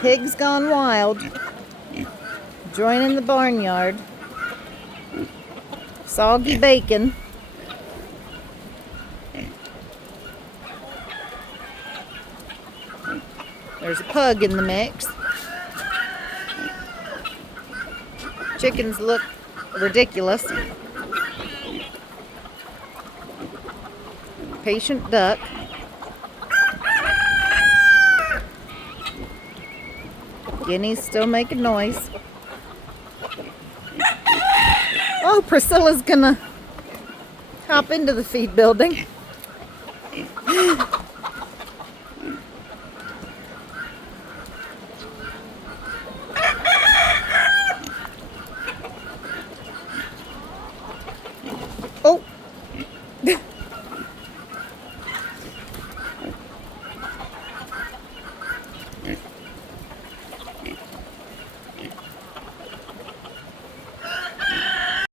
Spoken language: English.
Pigs gone wild. Joining the barnyard. Soggy bacon. There's a pug in the mix. Chickens look ridiculous. Patient duck. Guinea's still making noise. Oh, Priscilla's gonna hop into the feed building.